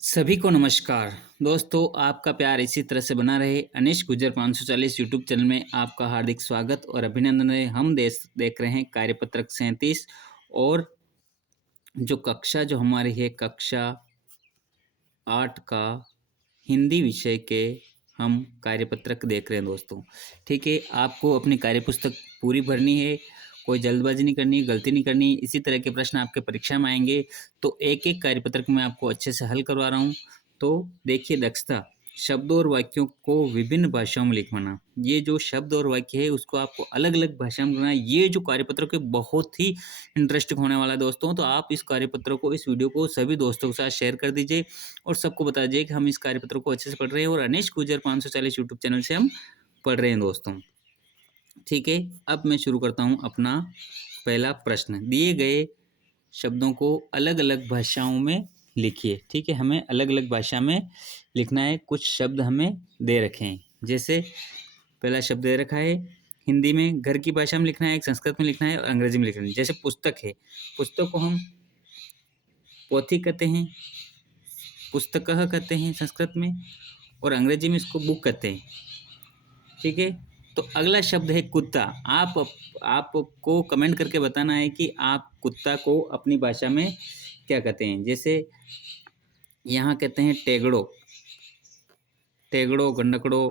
सभी को नमस्कार। दोस्तों, आपका प्यार इसी तरह से बना रहे। अनिश गुर्जर 540 यूट्यूब चैनल में आपका हार्दिक स्वागत और अभिनंदन है। हम देख रहे हैं कार्यपत्रक 37 और जो हमारी है कक्षा 8 का हिंदी विषय के हम कार्यपत्रक देख रहे हैं दोस्तों। ठीक है, आपको अपनी कार्यपुस्तक पूरी भरनी है, कोई जल्दबाजी नहीं करनी, गलती नहीं करनी। इसी तरह के प्रश्न आपके परीक्षा में आएंगे, तो एक एक कार्यपत्रक मैं आपको अच्छे से हल करवा रहा हूँ। तो देखिए, दक्षता, शब्दों और वाक्यों को विभिन्न भाषाओं में लिखवाना। ये जो शब्द और वाक्य है उसको आपको अलग अलग भाषा में लिखना है। ये जो कार्यपत्रक है बहुत ही इंटरेस्टिंग होने वाला है दोस्तों। तो आप इस कार्यपत्र को, इस वीडियो को सभी दोस्तों के साथ शेयर कर दीजिए और सबको बता दीजिए कि हम इस कार्यपत्र को अच्छे से पढ़ रहे हैं और अनिश गुर्जर 540 यूट्यूब चैनल से हम पढ़ रहे हैं दोस्तों। ठीक है, अब मैं शुरू करता हूँ अपना पहला प्रश्न। दिए गए शब्दों को अलग अलग भाषाओं में लिखिए। ठीक है, हमें अलग अलग भाषा में लिखना है। कुछ शब्द हमें दे रखे हैं, जैसे पहला शब्द दे रखा है हिंदी में, घर की भाषा में लिखना है, एक संस्कृत में लिखना है और अंग्रेजी में लिखना है। जैसे पुस्तक है, पुस्तक को हम पोथी कहते हैं, पुस्तकः कहते हैं संस्कृत में, और अंग्रेजी में इसको बुक कहते हैं। ठीक है, तो अगला शब्द है कुत्ता। आपको कमेंट करके बताना है कि आप कुत्ता को अपनी भाषा में क्या कहते हैं। जैसे यहाँ कहते हैं टेगड़ो, टेगड़ो, गंडकड़ो,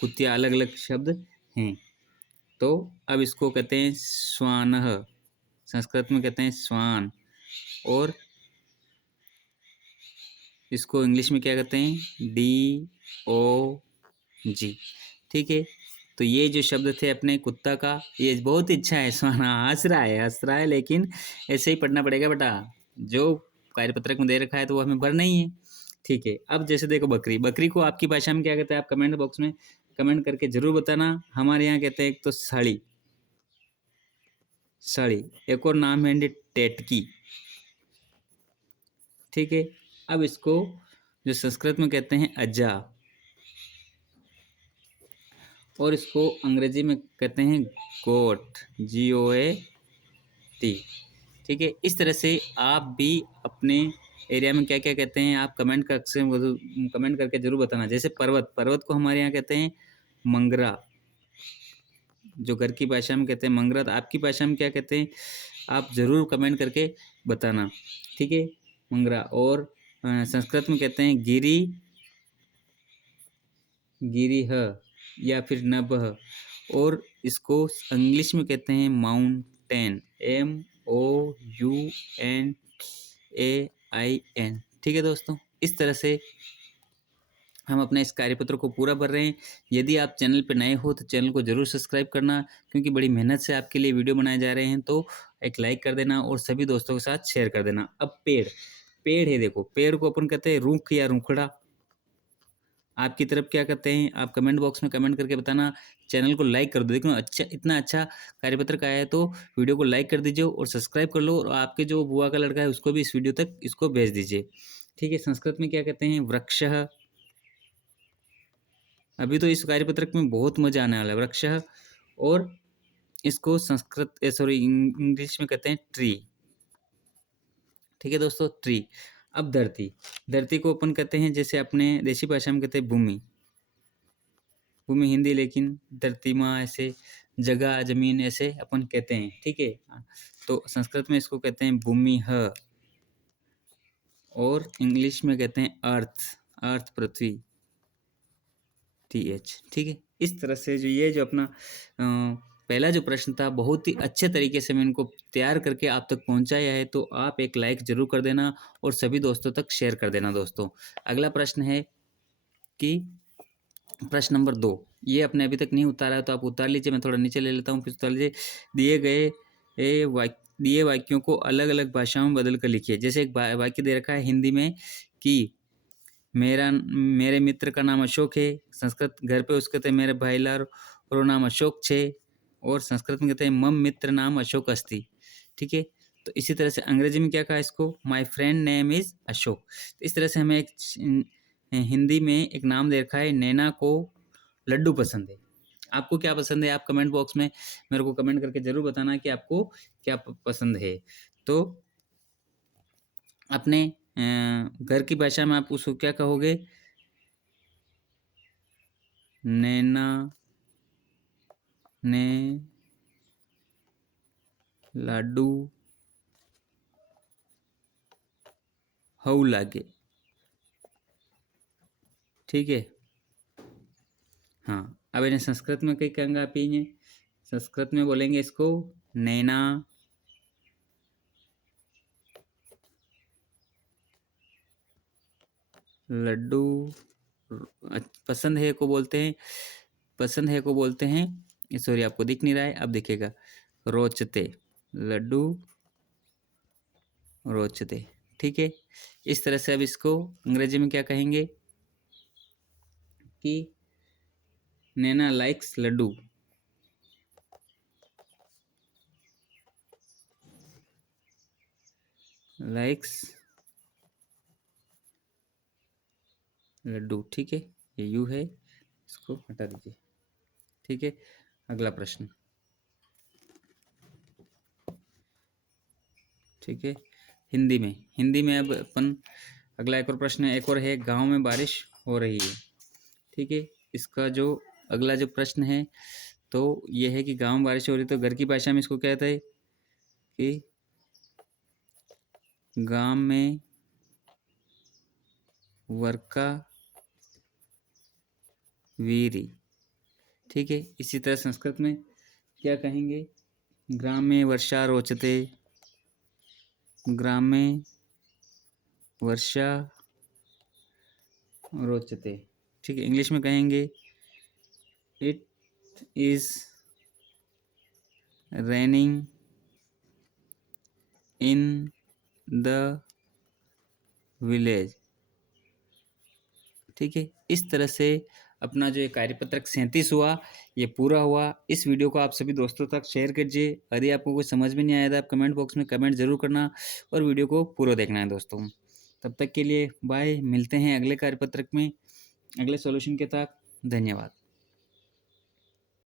कुतिया, अलग अलग शब्द हैं। तो अब इसको कहते हैं श्वानः, संस्कृत में कहते हैं स्वान, और इसको इंग्लिश में क्या कहते हैं, DOG। ठीक है, तो ये जो शब्द थे अपने कुत्ता का, ये बहुत अच्छा है। स्वाना हंस रहा है, लेकिन ऐसे ही पढ़ना पड़ेगा बेटा। जो कार्यपत्रक में दे रखा है तो वो हमें भरना ही है। ठीक है, अब जैसे देखो बकरी, बकरी को आपकी भाषा में क्या कहते हैं, आप कमेंट बॉक्स में कमेंट करके जरूर बताना। हमारे यहाँ कहते हैं एक तो साड़ी, साड़ी, एक और नाम है टेटकी। ठीक है, अब इसको जो संस्कृत में कहते हैं अज्जा, और इसको अंग्रेजी में कहते हैं गोट, GOAT। ठीक है, इस तरह से आप भी अपने एरिया में क्या क्या कहते हैं आप कमेंट करके जरूर बताना। जैसे पर्वत, पर्वत को हमारे यहाँ कहते हैं मंगरा, जो घर की भाषा में कहते हैं मंगरा। तो आपकी भाषा में क्या कहते हैं आप जरूर कमेंट करके बताना। ठीक है, मंगरा। और संस्कृत में कहते हैं गिरी, गिरिह, या फिर नभः, और इसको इंग्लिश में कहते हैं माउंटेन, MOUNAIN। ठीक है दोस्तों, इस तरह से हम अपने इस कार्यपत्र को पूरा भर रहे हैं। यदि आप चैनल पर नए हो तो चैनल को जरूर सब्सक्राइब करना, क्योंकि बड़ी मेहनत से आपके लिए वीडियो बनाए जा रहे हैं। तो एक लाइक कर देना और सभी दोस्तों के साथ शेयर कर देना। अब पेड़, पेड़ है, देखो पेड़ को अपन कहते हैं रूख या रूखड़ा। आपकी तरफ क्या कहते हैं आप कमेंट बॉक्स में कमेंट करके बताना। चैनल को लाइक कर दो। देखो अच्छा, इतना अच्छा कार्यपत्र आया है तो वीडियो को लाइक कर दीजिए और सब्सक्राइब कर लो, और आपके जो बुआ का लड़का है उसको भी इस वीडियो तक इसको भेज दीजिए। ठीक है, संस्कृत में क्या कहते हैं वृक्षः। अभी तो इस कार्यपत्रक में बहुत मजा आने वाला है, वृक्षः। और इसको इंग्लिश में कहते हैं ट्री। ठीक है दोस्तों, ट्री। अब धरती, धरती को अपन कहते हैं, जैसे अपने देशी भाषा में कहते हैं भूमि, भूमि हिंदी, लेकिन धरती माँ ऐसे जगह, जमीन ऐसे अपन कहते हैं। ठीक है, तो संस्कृत में इसको कहते हैं भूमि ह, और इंग्लिश में कहते हैं अर्थ, अर्थ, पृथ्वी, TH। ठीक है, इस तरह से जो अपना पहला जो प्रश्न था, बहुत ही अच्छे तरीके से मैं इनको तैयार करके आप तक पहुंचाया है। तो आप एक लाइक जरूर कर देना और सभी दोस्तों तक शेयर कर देना दोस्तों। अगला प्रश्न है कि प्रश्न नंबर 2, ये अपने अभी तक नहीं उतारा है तो आप उतार लीजिए। मैं थोड़ा नीचे ले लेता हूँ, फिर उतार लीजिए। दिए वाक्यों को अलग अलग भाषाओं में बदल कर लिखिए। जैसे एक वाक्य दे रखा है हिंदी में कि मेरे मित्र का नाम अशोक है, संस्कृत घर पे उसके कहते हैं मेरे भाईलार रो नाम अशोक छे, और संस्कृत में कहते हैं मम मित्र नाम अशोक अस्ति। ठीक है, तो इसी तरह से अंग्रेजी में क्या कहा इसको, my friend name is Ashok. इस तरह से हमें एक हिंदी में एक नाम दे रखा है, नैना को लड्डू पसंद है। आपको क्या पसंद है, आप कमेंट बॉक्स में मेरे को कमेंट करके जरूर बताना कि आपको क्या पसंद है। तो अपने घर की भाषा में आप उसको क्या कहोगे? नैना ने लाडू हऊ लागे। ठीक है। हाँ, अब इन्हें संस्कृत में कई कहेंगे आप इन्हें संस्कृत में बोलेंगे इसको नैना लड्डू पसंद है को बोलते हैं, पसंद है को बोलते हैं, सॉरी आपको दिख नहीं रहा है, अब दिखेगा, रोचते, लड्डू रोचते। ठीक है। इस तरह से अब इसको अंग्रेजी में क्या कहेंगे कि नैना लाइक्स लड्डू। लाइक्स लड्डू। ठीक है, ये यू है, इसको हटा दीजिए। ठीक है, अगला प्रश्न। ठीक है, हिंदी में अब अपन अगला एक और प्रश्न है, एक और है, गांव में बारिश हो रही है। ठीक है, इसका जो अगला जो प्रश्न है तो ये है कि गांव में बारिश हो रही है, तो घर की भाषा में इसको कहता है कि गांव में वर्षा वीरी। ठीक है, इसी तरह संस्कृत में क्या कहेंगे? ग्राम में वर्षा रोचते, ग्राम में वर्षा रोचते। ठीक है, इंग्लिश में कहेंगे it is raining in the village. ठीक है, इस तरह से अपना जो ये कार्यपत्रक 37 हुआ ये पूरा हुआ। इस वीडियो को आप सभी दोस्तों तक शेयर कीजिए। यदि आपको कुछ समझ में नहीं आया था आप कमेंट बॉक्स में कमेंट जरूर करना और वीडियो को पूरा देखना है दोस्तों। तब तक के लिए बाय, मिलते हैं अगले कार्यपत्रक में अगले सॉल्यूशन के साथ। धन्यवाद।